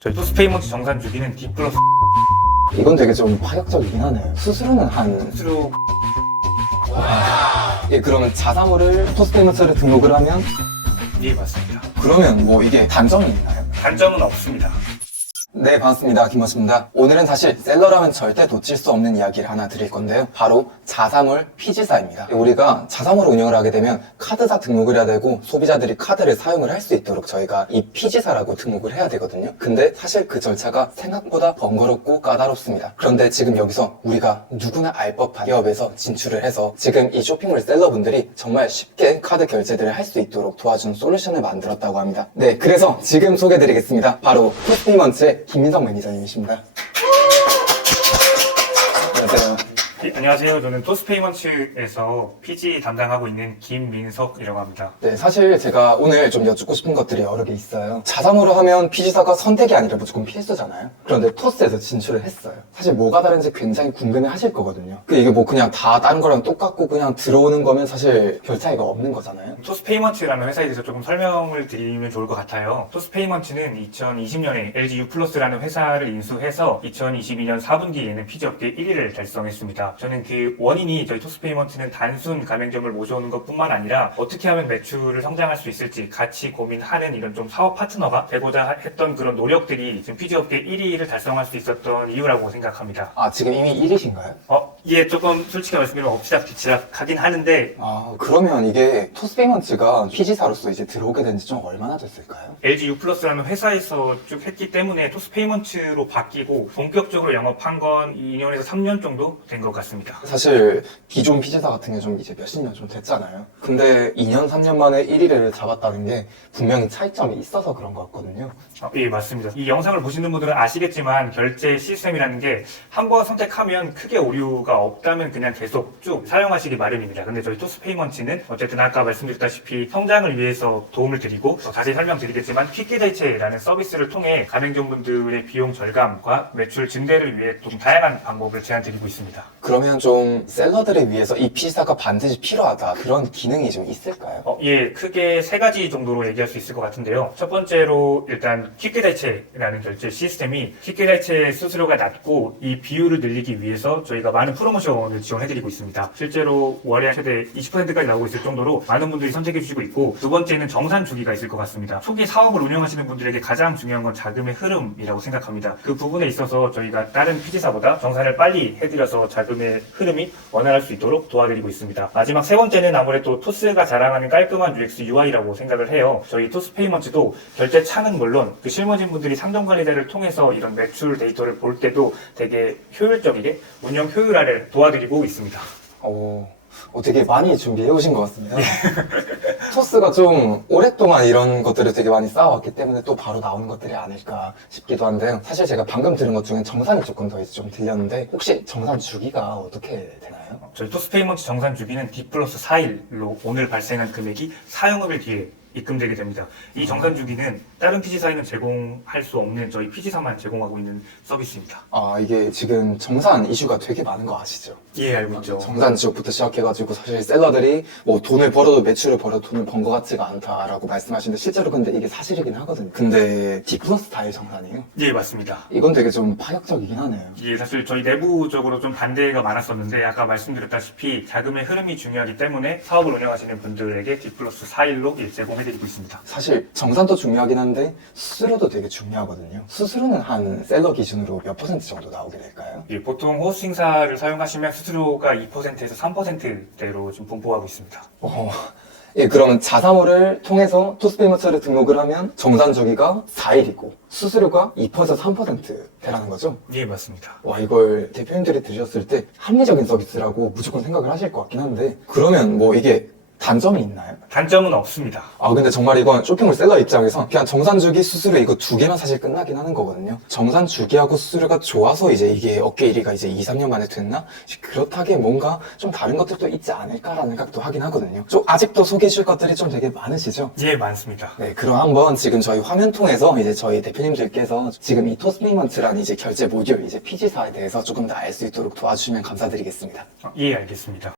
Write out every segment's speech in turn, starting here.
저희 토스페이먼트 정산 주기는 D 플러스 이건 되게 좀 파격적이긴 하네요. 수수료는 한... 수수료 예, 그러면 자사모를 토스페이먼트를 등록을 하면 예 맞습니다. 그러면 뭐 이게 단점이 있나요? 단점은 없습니다. 네, 반갑습니다. 김원식입니다. 오늘은 사실 셀러라면 절대 놓칠 수 없는 이야기를 하나 드릴 건데요. 바로 자사몰 피지사입니다. 우리가 자사몰을 운영을 하게 되면 카드사 등록을 해야 되고 소비자들이 카드를 사용을 할 수 있도록 저희가 이 피지사라고 등록을 해야 되거든요. 근데 사실 그 절차가 생각보다 번거롭고 까다롭습니다. 그런데 지금 여기서 우리가 누구나 알 법한 기업에서 진출을 해서 지금 이 쇼핑몰 셀러분들이 정말 쉽게 카드 결제들을 할 수 있도록 도와준 솔루션을 만들었다고 합니다. 네, 그래서 지금 소개해드리겠습니다. 바로 토스페이먼트의 김민석 매니저님이십니다. 안녕하세요. 예, 안녕하세요. 저는 토스페이먼트에서 PG 담당하고 있는 김민석이라고 합니다. 네, 사실 제가 오늘 좀 여쭙고 싶은 것들이 여러 개 있어요. 자사모로 하면 피지사가 선택이 아니라 무조건 필수잖아요. 그런데 토스에서 진출을 했어요. 사실 뭐가 다른지 굉장히 궁금해 하실 거거든요. 이게 뭐 그냥 다 다른 거랑 똑같고 그냥 들어오는 거면 사실 별 차이가 없는 거잖아요. 토스페이먼트라는 회사에 대해서 조금 설명을 드리면 좋을 것 같아요. 토스페이먼트는 2020년에 LG U+라는 회사를 인수해서 2022년 4분기에는 피지업계 1위를 달성했습니다. 저는 그 원인이 저희 토스페이먼트는 단순 가맹점을 모셔오는 것뿐만 아니라 어떻게 하면 매출을 성장할 수 있을지 같이 고민하는 이런 좀 사업 파트너가 되고자 했던 그런 노력들이 지금 피지업계 1위를 달성할 수 있었던 이유라고 생각합니다. 아, 지금 이미 1위신가요? 예, 조금 솔직히 말씀드리면 엎치락뒤치락 하긴 하는데 아, 그러면 이게 토스페이먼트가 피지사로서 이제 들어오게 된 지 좀 얼마나 됐을까요? LG U+라는 회사에서 쭉 했기 때문에 토스페이먼트로 바뀌고 본격적으로 영업한 건 2년에서 3년 정도 된 것 같습니다. 사실 기존 피지사 같은 게 좀 이제 몇십 년 좀 됐잖아요. 근데 2년, 3년 만에 1위를 잡았다는 게 분명히 차이점이 있어서 그런 것 같거든요. 예, 맞습니다. 이 영상을 보시는 분들은 아시겠지만 결제 시스템이라는 게 한 번 선택하면 크게 오류가 없다면 그냥 계속 쭉 사용하시기 마련입니다. 근데 저희 토스페이먼트는 어쨌든 아까 말씀드렸다시피 성장을 위해서 도움을 드리고 자세히 설명드리겠지만 퀵계좌이체라는 서비스를 통해 가맹점분들의 비용 절감과 매출 증대를 위해 좀 다양한 방법을 제안드리고 있습니다. 그러면 좀 셀러들을 위해서 이 피지사가 반드시 필요하다 그런 기능이 좀 있을까요? 예, 크게 세 가지 정도로 얘기할 수 있을 것 같은데요. 첫 번째로 일단 퀵계좌이체라는 결제 시스템이 퀵계좌이체 수수료가 낮고 이 비율을 늘리기 위해서 저희가 많은 프로모션을 지원해드리고 있습니다. 실제로 월에 최대 20%까지 나오고 있을 정도로 많은 분들이 선택해주시고 있고, 두 번째는 정산 주기가 있을 것 같습니다. 초기 사업을 운영하시는 분들에게 가장 중요한 건 자금의 흐름이라고 생각합니다. 그 부분에 있어서 저희가 다른 피지사보다 정산을 빨리 해드려서 자금의 흐름이 원활할 수 있도록 도와드리고 있습니다. 마지막 세 번째는 아무래도 토스가 자랑하는 깔끔한 UX UI라고 생각을 해요. 저희 토스페이먼트도 결제 창은 물론 그 실무진 분들이 상점관리자를 통해서 이런 매출 데이터를 볼 때도 되게 효율적이게 운영 효율화를 도와드리고 있습니다. 되게 많이 준비해 오신 것 같습니다. 토스가 좀 오랫동안 이런 것들을 되게 많이 쌓아왔기 때문에 또 바로 나오는 것들이 아닐까 싶기도 한데요. 사실 제가 방금 들은 것 중엔 정산이 조금 더 이제 좀 들렸는데 혹시 정산 주기가 어떻게 되나요? 저희 토스페이먼트 정산 주기는 D 플러스 4일로 오늘 발생한 금액이 사용일 뒤에 입금되게 됩니다. 이 정산 주기는 다른 피지사에는 제공할 수 없는 저희 피지사만 제공하고 있는 서비스입니다. 아, 이게 지금 정산 이슈가 되게 많은 거 아시죠? 예, 알고 있죠. 정산 지역부터 시작해가지고 사실 셀러들이 뭐 돈을 벌어도 매출을 벌어도 돈을 번 것 같지가 않다라고 말씀하시는데 실제로 근데 이게 사실이긴 하거든요. 근데 D 플러스 4일 정산이에요? 예, 맞습니다. 이건 되게 좀 파격적이긴 하네요. 예, 사실 저희 내부적으로 좀 반대가 많았었는데 아까 말씀드렸다시피 자금의 흐름이 중요하기 때문에 사업을 운영하시는 분들에게 D 플러스 4일로 제공해드리고 있습니다. 사실 정산도 중요하긴 한데 수수료도 되게 중요하거든요. 수수료는 한 셀러 기준으로 몇 퍼센트 정도 나오게 될까요? 예, 보통 호스팅사를 사용하시면 수수료가 2%에서 3%대로 지금 분포하고 있습니다. 예, 그러면 자사모를 통해서 토스페이먼트를 등록을 하면 정산 주기가 4일이고 수수료가 2%에서 3%대라는 거죠? 예, 맞습니다. 와, 이걸 대표님들이 들으셨을 때 합리적인 서비스라고 무조건 생각을 하실 것 같긴 한데 그러면 뭐 이게 단점이 있나요? 단점은 없습니다. 근데 정말 이건 쇼핑몰 셀러 입장에서 그냥 정산주기 수수료 이거 두 개만 사실 끝나긴 하는 거거든요. 정산주기하고 수수료가 좋아서 이제 이게 어깨 1위가 이제 2, 3년 만에 됐나? 그렇다기에 뭔가 좀 다른 것들도 있지 않을까라는 생각도 하긴 하거든요. 좀 아직도 소개해 줄 것들이 좀 되게 많으시죠? 예, 많습니다. 네, 그럼 한번 지금 저희 화면 통해서 이제 저희 대표님들께서 지금 이 토스페이먼트라는 이제 결제 모듈, 이제 피지사에 대해서 조금 더 알 수 있도록 도와주시면 감사드리겠습니다. 예, 알겠습니다.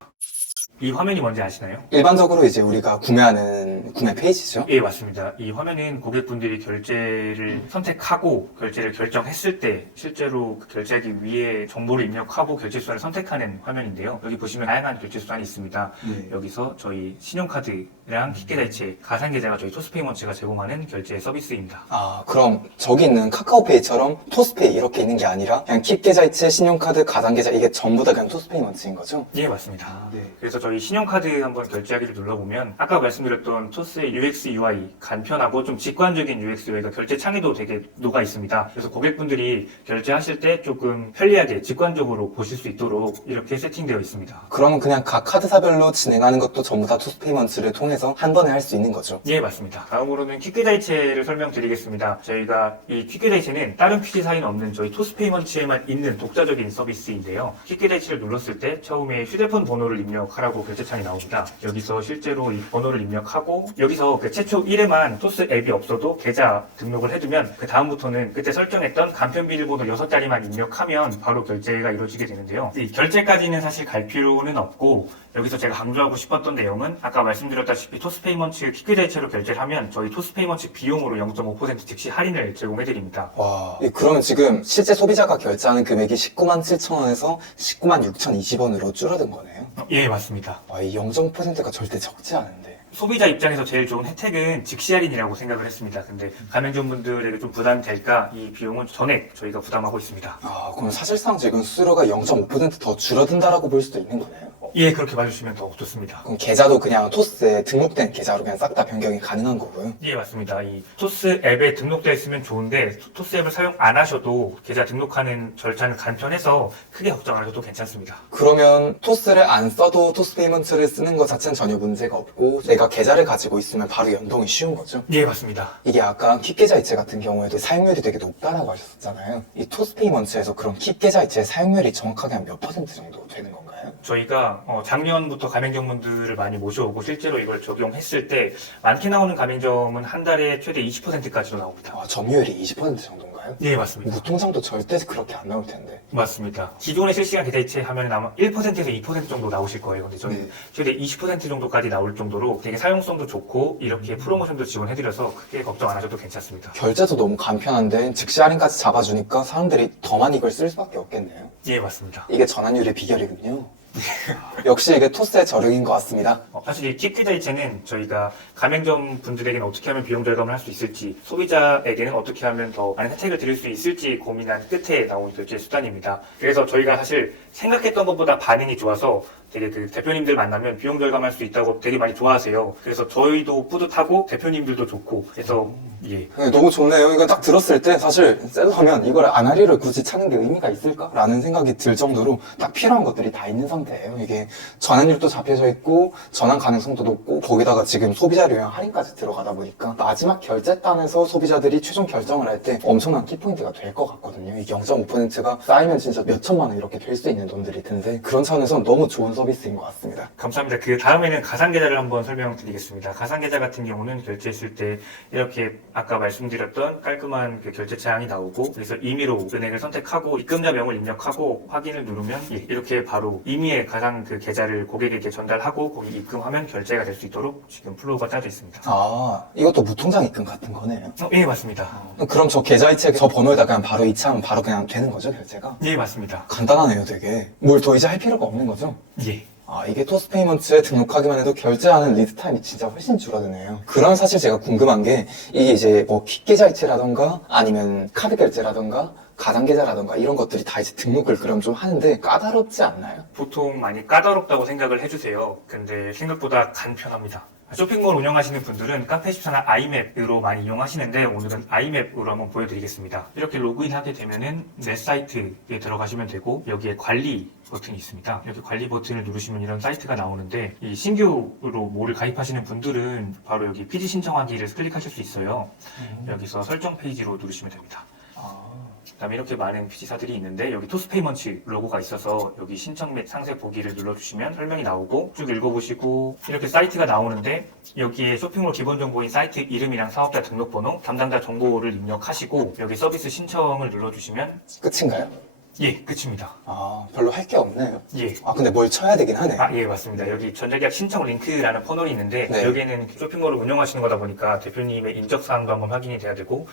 이 화면이 뭔지 아시나요? 일반적으로 이제 우리가 구매하는 구매 페이지죠. 예, 맞습니다. 이 화면은 고객분들이 결제를 선택하고 결제를 결정했을 때 실제로 그 결제하기 위해 정보를 입력하고 결제 수단을 선택하는 화면인데요. 여기 보시면 다양한 결제 수단이 있습니다. 여기서 저희 신용카드랑 킥계좌이체, 가상계좌가 저희 토스페이먼츠가 제공하는 결제 서비스입니다. 아, 그럼 저기 있는 카카오페이처럼 토스페이 이렇게 있는 게 아니라 그냥 킥계좌이체, 신용카드, 가상계좌 이게 전부 다 그냥 토스페이먼츠인 거죠? 예, 맞습니다. 네. 그래서 저희 신용카드 한번 결제하기를 눌러보면 아까 말씀드렸던 토스의 UX UI 간편하고 좀 직관적인 UX UI가 결제 창에도 되게 녹아 있습니다. 그래서 고객분들이 결제하실 때 조금 편리하게 직관적으로 보실 수 있도록 이렇게 세팅되어 있습니다. 그러면 그냥 각 카드사별로 진행하는 것도 전부 다 토스페이먼츠를 통해서 한 번에 할 수 있는 거죠? 예, 맞습니다. 다음으로는 퀵계좌이체를 설명드리겠습니다. 저희가 이 퀵계좌이체는 다른 PC사에는 없는 저희 토스페이먼츠에만 있는 독자적인 서비스인데요. 퀵계좌이체를 눌렀을 때 처음에 휴대폰 번호를 입력하라고 결제창이 나옵니다. 여기서 실제로 이 번호를 입력하고 여기서 그 최초 1회만 토스 앱이 없어도 계좌 등록을 해두면 그 다음부터는 그때 설정했던 간편 비밀번호 6자리만 입력하면 바로 결제가 이루어지게 되는데요. 이 결제까지는 사실 갈 필요는 없고 여기서 제가 강조하고 싶었던 내용은 아까 말씀드렸다시피 토스페이먼츠 퀵계좌이체로 결제를 하면 저희 토스페이먼츠 비용으로 0.5% 즉시 할인을 제공해드립니다. 와, 그러면 지금 실제 소비자가 결제하는 금액이 19만 7천 원에서 19만 6,020원으로 줄어든 거네요? 예, 맞습니다. 와, 이 0.5%가 절대 적지 않은데. 소비자 입장에서 제일 좋은 혜택은 즉시 할인이라고 생각을 했습니다. 근데 가맹점분들에게 좀 부담이 될까 이 비용은 전액 저희가 부담하고 있습니다. 아, 그럼 사실상 지금 수수료가 0.5%더 줄어든다라고 볼 수도 있는 거네요? 예, 그렇게 봐주시면 더 좋습니다. 그럼 계좌도 그냥 토스에 등록된 계좌로 그냥 싹 다 변경이 가능한 거고요? 예, 맞습니다. 이 토스 앱에 등록되어 있으면 좋은데 토스 앱을 사용 안 하셔도 계좌 등록하는 절차는 간편해서 크게 걱정 안 하셔도 괜찮습니다. 그러면 토스를 안 써도 토스페이먼트를 쓰는 것 자체는 전혀 문제가 없고 내가 계좌를 가지고 있으면 바로 연동이 쉬운 거죠? 예, 맞습니다. 이게 아까 킥계좌이체 같은 경우에도 사용률이 되게 높다라고 하셨잖아요. 이 토스페이먼트에서 그럼 킥계좌이체 사용률이 정확하게 한 몇 퍼센트 정도 되는 건가요? 저희가 작년부터 가맹점분들을 많이 모셔오고 실제로 이걸 적용했을 때 많게 나오는 가맹점은 한 달에 최대 20%까지도 나옵니다. 아, 점유율이 20% 정도인가요? 예, 맞습니다. 무통장도 절대 그렇게 안 나올 텐데. 맞습니다. 기존의 실시간 계좌이체 하면 아마 1%에서 2% 정도 나오실 거예요. 근데 저는 네. 최대 20% 정도까지 나올 정도로 되게 사용성도 좋고 이렇게 프로모션도 지원해드려서 크게 걱정 안 하셔도 괜찮습니다. 결제도 너무 간편한데 즉시 할인까지 잡아주니까 사람들이 더만 이걸 쓸 수밖에 없겠네요. 예, 맞습니다. 이게 전환율의 비결이군요. 역시 이게 토스의 저력인 것 같습니다. 사실 이 킥계좌이체는 저희가 가맹점 분들에게는 어떻게 하면 비용 절감을 할 수 있을지 소비자에게는 어떻게 하면 더 많은 혜택을 드릴 수 있을지 고민한 끝에 나온 결제 수단입니다. 그래서 저희가 사실 생각했던 것보다 반응이 좋아서 되게 그 대표님들 만나면 비용 절감할 수 있다고 되게 많이 좋아하세요. 그래서 저희도 뿌듯하고 대표님들도 좋고 그래서 예. 너무 좋네요. 이거 딱 들었을 때 사실 셀러면 이걸 안 할 일을 굳이 찾는 게 의미가 있을까라는 생각이 들 정도로 딱 필요한 것들이 다 있는 상태예요. 이게 전환율도 잡혀져 있고 전환 가능성도 높고 거기다가 지금 소비자를 위한 할인까지 들어가다 보니까 마지막 결제단에서 소비자들이 최종 결정을 할 때 엄청난 키포인트가 될 것 같거든요. 이게 0.5%가 쌓이면 진짜 몇 천만 원 이렇게 될 수 있는 돈들이 텐데 그런 차원에서 너무 좋은 서비스인 것 같습니다. 감사합니다. 그 다음에는 가상계좌를 한번 설명드리겠습니다. 가상계좌 같은 경우는 결제했을 때 이렇게 아까 말씀드렸던 깔끔한 그 결제창이 나오고 그래서 임의로 은행을 선택하고 입금자 명을 입력하고 확인을 누르면 예, 이렇게 바로 임의의 가상 그 계좌를 고객에게 전달하고 거기 입금하면 결제가 될 수 있도록 지금 플로우가 짜져 있습니다. 아, 이것도 무통장 입금 같은 거네요. 예, 맞습니다. 그럼 저 계좌이체 저 번호에다 그냥 바로 이체하면 바로 그냥 되는 거죠, 결제가? 예, 맞습니다. 간단하네요, 되게. 뭘 더 이제 할 필요가 없는 거죠? 예. 아, 이게 토스페이먼트에 등록하기만 해도 결제하는 리드 타임이 진짜 훨씬 줄어드네요. 그럼 사실 제가 궁금한 게 이게 이제 뭐 퀵계좌이체라던가 아니면 카드 결제라던가 가상계좌라던가 이런 것들이 다 이제 등록을 그럼 좀 하는데 까다롭지 않나요? 보통 많이 까다롭다고 생각을 해주세요. 근데 생각보다 간편합니다. 쇼핑몰 운영하시는 분들은 카페14나 아이맵으로 많이 이용하시는데 오늘은 아이맵으로 한번 보여드리겠습니다. 이렇게 로그인하게 되면은 내 사이트에 들어가시면 되고 여기에 관리 버튼이 있습니다. 여기 관리 버튼을 누르시면 이런 사이트가 나오는데 이 신규로 몰을 가입하시는 분들은 바로 여기 피지 신청하기를 클릭하실 수 있어요. 여기서 설정 페이지로 누르시면 됩니다. 그다음에 이렇게 많은 PC사들이 있는데 여기 토스페이먼츠 로고가 있어서 여기 신청 및 상세 보기를 눌러주시면 설명이 나오고 쭉 읽어보시고 이렇게 사이트가 나오는데 여기에 쇼핑몰 기본 정보인 사이트 이름이랑 사업자 등록번호, 담당자 정보를 입력하시고 여기 서비스 신청을 눌러주시면 끝인가요? 예, 끝입니다. 아, 별로 할 게 없네요. 예. 아, 근데 뭘 쳐야 되긴 하네요. 아, 예, 맞습니다. 여기 전자계약 신청 링크라는 터널이 있는데 네. 여기에는 쇼핑몰을 운영하시는 거다 보니까 대표님의 인적사항도 한번 확인이 돼야 되고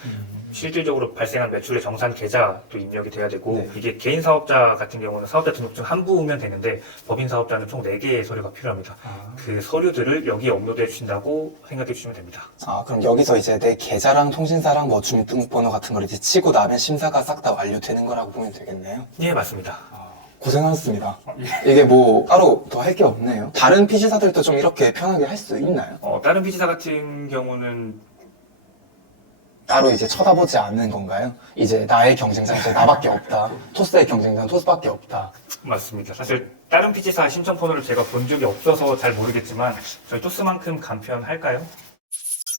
실질적으로 발생한 매출의 정산 계좌도 입력이 돼야 되고 네. 이게 개인 사업자 같은 경우는 사업자 등록증 한 부면 되는데 법인 사업자는 총 4개의 서류가 필요합니다. 그 서류들을 여기에 업로드해 주신다고 생각해 주시면 됩니다. 아, 그럼 여기서 이제 내 계좌랑 통신사랑 뭐 주민등록번호 같은 걸 이제 치고 나면 심사가 싹 다 완료되는 거라고 보면 되겠네요. 예, 맞습니다. 고생하셨습니다. 이게 뭐 따로 더 할 게 없네요. 다른 PC사들도 좀 이렇게 편하게 할 수 있나요? 다른 PC사 같은 경우는 따로 이제 쳐다보지 않는 건가요? 이제 나의 경쟁자는 이제 나밖에 없다. 토스의 경쟁자는 토스밖에 없다. 맞습니다. 사실 다른 PC사 신청 번호를 제가 본 적이 없어서 잘 모르겠지만 저희 토스만큼 간편할까요?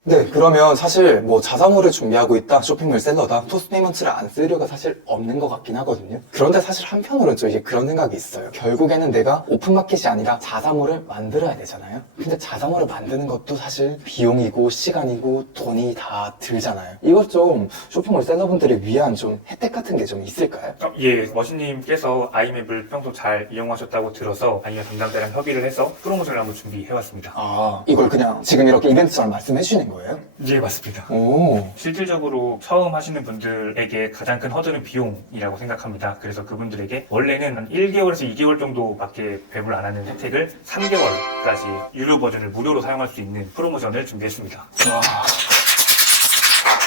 네, 그러면 사실 뭐 자사모를 준비하고 있다, 쇼핑몰 셀러다, 토스 페이먼트를 안 쓸 이유가 사실 없는 것 같긴 하거든요. 그런데 사실 한편으로는 좀 이제 그런 생각이 있어요. 결국에는 내가 오픈마켓이 아니라 자사모를 만들어야 되잖아요. 근데 자사모를 만드는 것도 사실 비용이고 시간이고 돈이 다 들잖아요. 이것 좀 쇼핑몰 셀러분들을 위한 좀 혜택 같은 게 좀 있을까요? 예, 머신님께서 아이맵을 평소 잘 이용하셨다고 들어서 아이맵 담당자랑 협의를 해서 프로모션을 한번 준비해왔습니다. 아, 이걸 그냥 지금 이렇게 이벤트처럼 말씀해 주시는 거예요? 예, 맞습니다. 오. 실질적으로 처음 하시는 분들에게 가장 큰 허들은 비용이라고 생각합니다. 그래서 그분들에게 원래는 한 1개월에서 2개월 정도밖에 배분 안 하는 혜택을 3개월까지 유료 버전을 무료로 사용할 수 있는 프로모션을 준비했습니다. 와.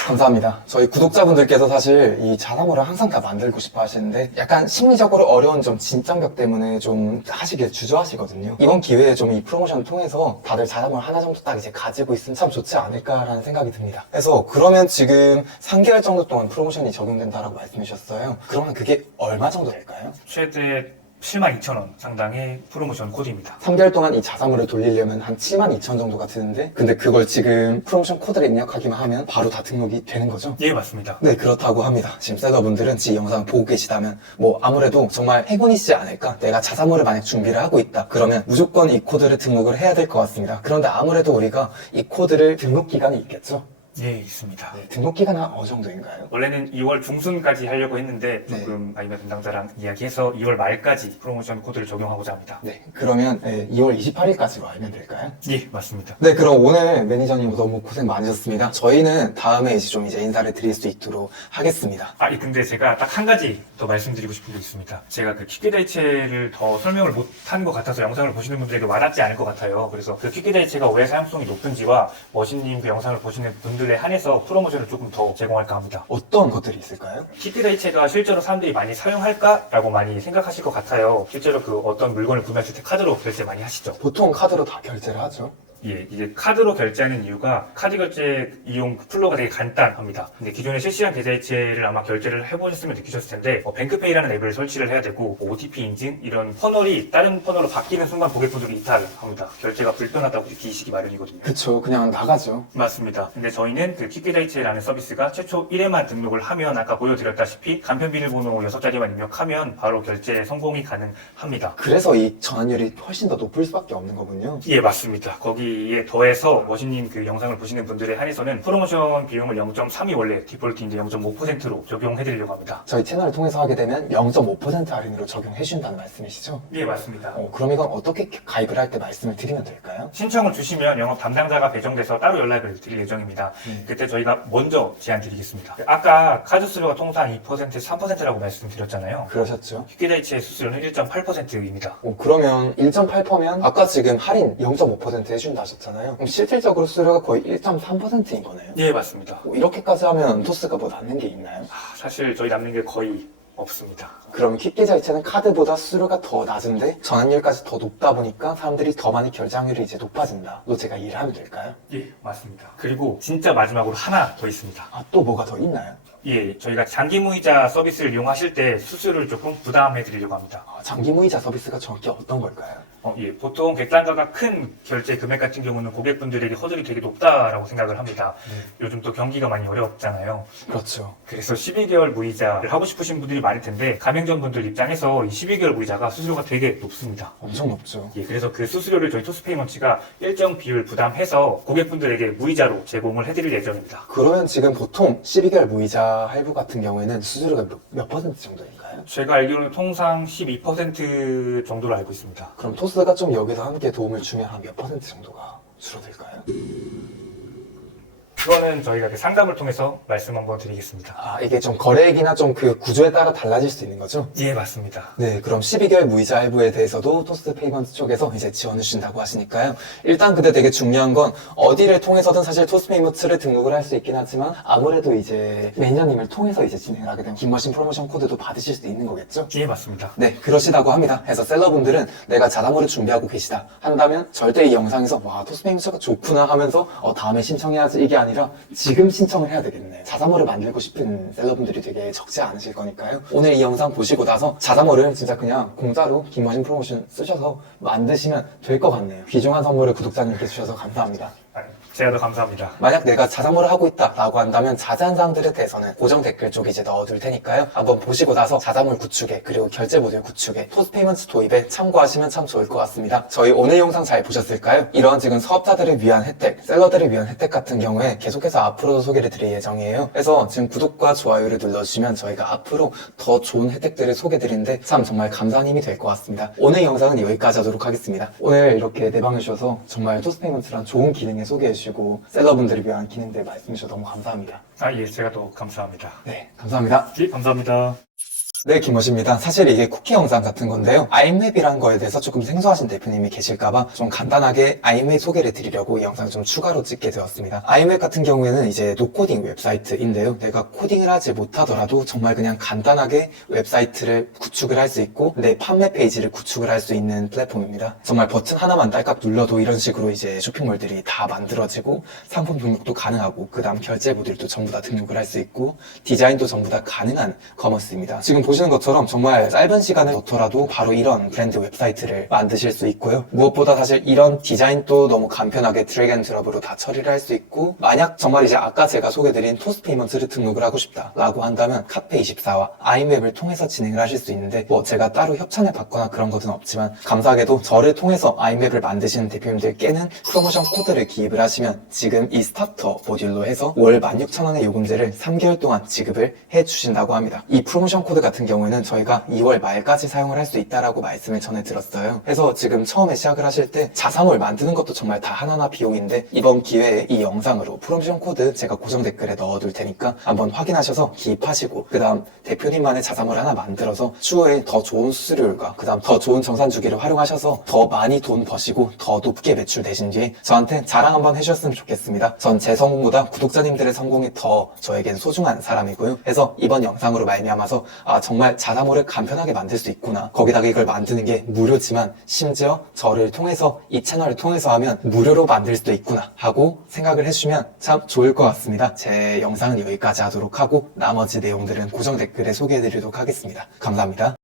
감사합니다. 저희 구독자분들께서 사실 이 자사모를 항상 다 만들고 싶어 하시는데 약간 심리적으로 어려운 좀 진장벽 때문에 좀 하시길 주저하시거든요. 이번 기회에 좀 이 프로모션을 통해서 다들 자사모를 하나 정도 딱 이제 가지고 있으면 참 좋지 않을까라는 생각이 듭니다. 그래서 그러면 지금 3개월 정도 동안 프로모션이 적용된다라고 말씀해 주셨어요. 그러면 그게 얼마 정도 될까요? 최대 72,000원 상당의 프로모션 코드입니다. 3개월 동안 이 자사모를 돌리려면 한 72,000 정도가 드는데 근데 그걸 지금 프로모션 코드를 입력하기만 하면 바로 다 등록이 되는 거죠? 예, 맞습니다. 네, 그렇다고 합니다. 지금 셀러분들은 이 영상 보고 계시다면 뭐 아무래도 정말 행운이시지 않을까? 내가 자사모를 만약 준비를 하고 있다. 그러면 무조건 이 코드를 등록을 해야 될 것 같습니다. 그런데 아무래도 우리가 이 코드를 등록 기간이 있겠죠? 예, 있습니다. 네, 등록 기간은 어느 정도인가요? 원래는 2월 중순까지 하려고 했는데 네. 조금 아이맥 담당자랑 이야기해서 2월 말까지 프로모션 코드를 적용하고자 합니다. 네, 그러면 2월 28일까지로 알면 될까요? 예, 맞습니다. 네, 그럼 오늘 매니저님 너무 고생 많으셨습니다. 저희는 다음에 이제 좀 이제 인사를 드릴 수 있도록 하겠습니다. 아, 근데 제가 딱 한 가지 더 말씀드리고 싶은 게 있습니다. 제가 그 퀵게다이체를 더 설명을 못한 것 같아서 영상을 보시는 분들에게 와닿지 않을 것 같아요. 그래서 그 퀵게다이체가 왜 사용성이 높은지와 머신님 그 영상을 보시는 분들에 한해서 프로모션을 조금 더 제공할까 합니다. 어떤 것들이 있을까요? 퀵게다이체가 실제로 사람들이 많이 사용할까라고 많이 생각하실 것 같아요. 실제로 그 어떤 물건을 구매하실 때 카드로 결제 많이 하시죠? 보통 카드로 다 결제를 하죠. 예, 이게 카드로 결제하는 이유가 카드 결제 이용 플로우가 되게 간단합니다. 근데 기존에 실시간 계좌이체를 아마 결제를 해보셨으면 느끼셨을 텐데 뱅크페이라는 앱을 설치를 해야 되고 OTP 인증 이런 퍼널이 다른 퍼널로 바뀌는 순간 고객분들이 이탈합니다. 결제가 불편하다고 느끼시기 마련이거든요. 그쵸, 그냥 나가죠. 맞습니다. 근데 저희는 그 퀵계좌이체라는 서비스가 최초 1회만 등록을 하면 아까 보여드렸다시피 간편 비밀번호 6자리만 입력하면 바로 결제 성공이 가능합니다. 그래서 이 전환율이 훨씬 더 높을 수밖에 없는 거군요. 예, 맞습니다. 거기에 더해서 머신님 그 영상을 보시는 분들에 한해서는 프로모션 비용을 0.3이 원래 디폴트인데 0.5%로 적용해드리려고 합니다. 저희 채널을 통해서 하게 되면 0.5% 할인으로 적용해 준다는 말씀이시죠? 예, 맞습니다. 그럼 이건 어떻게 가입을 할 때 말씀을 드리면 될까요? 신청을 주시면 영업 담당자가 배정돼서 따로 연락을 드릴 예정입니다. 그때 저희가 먼저 제안 드리겠습니다. 아까 카드 수수료가 통상 2%에서 3%라고 말씀드렸잖아요. 그러셨죠? 퀵계좌이체 수수료는 1.8%입니다. 그러면 1.8%면 아까 지금 할인 0.5% 해준다 하셨잖아요. 그럼 실질적으로 수수료가 거의 1.3%인 거네요. 예, 맞습니다. 이렇게까지 하면 토스가 뭐 남는 게 있나요? 사실 저희 남는 게 거의 없습니다. 그럼 퀵계좌이체는 카드보다 수수료가 더 낮은데 전환율까지 더 높다 보니까 사람들이 더 많이 결제확률이 이제 높아진다. 또 제가 이해를 하면 될까요? 예, 맞습니다. 그리고 진짜 마지막으로 하나 더 있습니다. 아, 또 뭐가 더 있나요? 예, 저희가 장기무이자 서비스를 이용하실 때 수수료를 조금 부담해 드리려고 합니다. 장기무이자 서비스가 정확히 어떤 걸까요? 예, 보통 객단가가 큰 결제 금액 같은 경우는 고객분들에게 허들이 되게 높다라고 생각을 합니다. 요즘 또 경기가 많이 어렵잖아요. 그렇죠. 그래서 12개월 무이자를 하고 싶으신 분들이 많을 텐데 가맹점분들 입장에서 이 12개월 무이자가 수수료가 되게 높습니다. 엄청 높죠. 예, 그래서 그 수수료를 저희 토스페이먼츠가 일정 비율 부담해서 고객분들에게 무이자로 제공을 해드릴 예정입니다. 그러면 지금 보통 12개월 무이자 할부 같은 경우에는 수수료가 몇 퍼센트 정도인가요? 제가 알기로는 통상 12% 정도로 알고 있습니다. 그럼 토스가 좀 여기서 함께 도움을 주면 한 몇 퍼센트 정도가 줄어들까요? 그거는 저희가 그 상담을 통해서 말씀 한번 드리겠습니다. 아, 이게 좀 거래액이나 좀 그 구조에 따라 달라질 수 있는 거죠? 예, 맞습니다. 네, 그럼 12개월 무이자 할부에 대해서도 토스 페이먼트 쪽에서 이제 지원을 주신다고 하시니까요. 일단 근데 되게 중요한 건 어디를 통해서든 사실 토스 페이먼트를 등록을 할 수 있긴 하지만 아무래도 이제 매니저님을 통해서 이제 진행을 하게 되면 김머신 프로모션 코드도 받으실 수도 있는 거겠죠? 예, 맞습니다. 네, 그러시다고 합니다. 그래서 셀러분들은 내가 자사모를 준비하고 계시다 한다면 절대 이 영상에서 와, 토스 페이먼트가 좋구나 하면서 다음에 신청해야지 이게 아니라 지금 신청을 해야 되겠네. 자사모를 만들고 싶은 셀러분들이 되게 적지 않으실 거니까요. 오늘 이 영상 보시고 나서 자사모를 진짜 그냥 공짜로 김머신 프로모션 쓰셔서 만드시면 될 것 같네요. 귀중한 선물을 구독자님께 주셔서 감사합니다. 제가 더 감사합니다. 만약 내가 자사모를 하고 있다라고 한다면 자세한 사항들에 대해서는 고정 댓글 쪽에 이제 넣어둘 테니까요. 한번 보시고 나서 자사몰 구축에 그리고 결제 모듈 구축에 토스페이먼트 도입에 참고하시면 참 좋을 것 같습니다. 저희 오늘 영상 잘 보셨을까요? 이런 지금 사업자들을 위한 혜택, 셀러들을 위한 혜택 같은 경우에 계속해서 앞으로도 소개를 드릴 예정이에요. 그래서 지금 구독과 좋아요를 눌러주시면 저희가 앞으로 더 좋은 혜택들을 소개드리는데 참 정말 감사한 힘이 될 것 같습니다. 오늘 영상은 여기까지 하도록 하겠습니다. 오늘 이렇게 내방해 주셔서 정말 토스페이먼트란 좋은 기능을 소개해 주시고 셀러분들을 위한 기능들 말씀해 주셔서 너무 감사합니다. 예, 제가 더 감사합니다. 네, 감사합니다. 예, 감사합니다. 네, 김머신입니다. 사실 이게 쿠키 영상 같은 건데요. 아이맵이란 거에 대해서 조금 생소하신 대표님이 계실까봐 좀 간단하게 아이맵 소개를 드리려고 이 영상을 좀 추가로 찍게 되었습니다. 아이맵 같은 경우에는 이제 노코딩 웹사이트인데요. 내가 코딩을 하지 못하더라도 정말 그냥 간단하게 웹사이트를 구축을 할 수 있고 내 판매 페이지를 구축을 할 수 있는 플랫폼입니다. 정말 버튼 하나만 딸깍 눌러도 이런 식으로 이제 쇼핑몰들이 다 만들어지고 상품 등록도 가능하고 그 다음 결제 모듈도 전부 다 등록을 할 수 있고 디자인도 전부 다 가능한 커머스입니다. 지금 보시는 것처럼 정말 짧은 시간을 넣더라도 바로 이런 브랜드 웹사이트를 만드실 수 있고요. 무엇보다 사실 이런 디자인도 너무 간편하게 드래그 앤 드롭으로 다 처리를 할 수 있고 만약 정말 이제 아까 제가 소개드린 토스페이먼트를 등록을 하고 싶다라고 한다면 카페24와 아이맵을 통해서 진행을 하실 수 있는데 뭐 제가 따로 협찬을 받거나 그런 것은 없지만 감사하게도 저를 통해서 아이맵을 만드시는 대표님들께는 프로모션 코드를 기입을 하시면 지금 이 스타터 모듈로 해서 월 16,000원의 요금제를 3개월 동안 지급을 해주신다고 합니다. 이 프로모션 코드 같은 경우에는 저희가 2월 말까지 사용을 할 수 있다라고 말씀을 전해 들었어요. 그래서 지금 처음에 시작을 하실 때 자사몰 만드는 것도 정말 다 하나하나 비용인데 이번 기회에 이 영상으로 프로모션 코드 제가 고정 댓글에 넣어둘 테니까 한번 확인하셔서 기입하시고 그 다음 대표님만의 자사몰 하나 만들어서 추후에 더 좋은 수수료율과 그 다음 더 좋은 정산 주기를 활용하셔서 더 많이 돈 버시고 더 높게 매출되신 뒤에 저한테 자랑 한번 해주셨으면 좋겠습니다. 전 제 성공보다 구독자님들의 성공이 더 저에겐 소중한 사람이고요. 그래서 이번 영상으로 말미암아서 정말 자사몰을 간편하게 만들 수 있구나. 거기다가 이걸 만드는 게 무료지만 심지어 저를 통해서 이 채널을 통해서 하면 무료로 만들 수도 있구나 하고 생각을 해주시면 참 좋을 것 같습니다. 제 영상은 여기까지 하도록 하고 나머지 내용들은 고정 댓글에 소개해드리도록 하겠습니다. 감사합니다.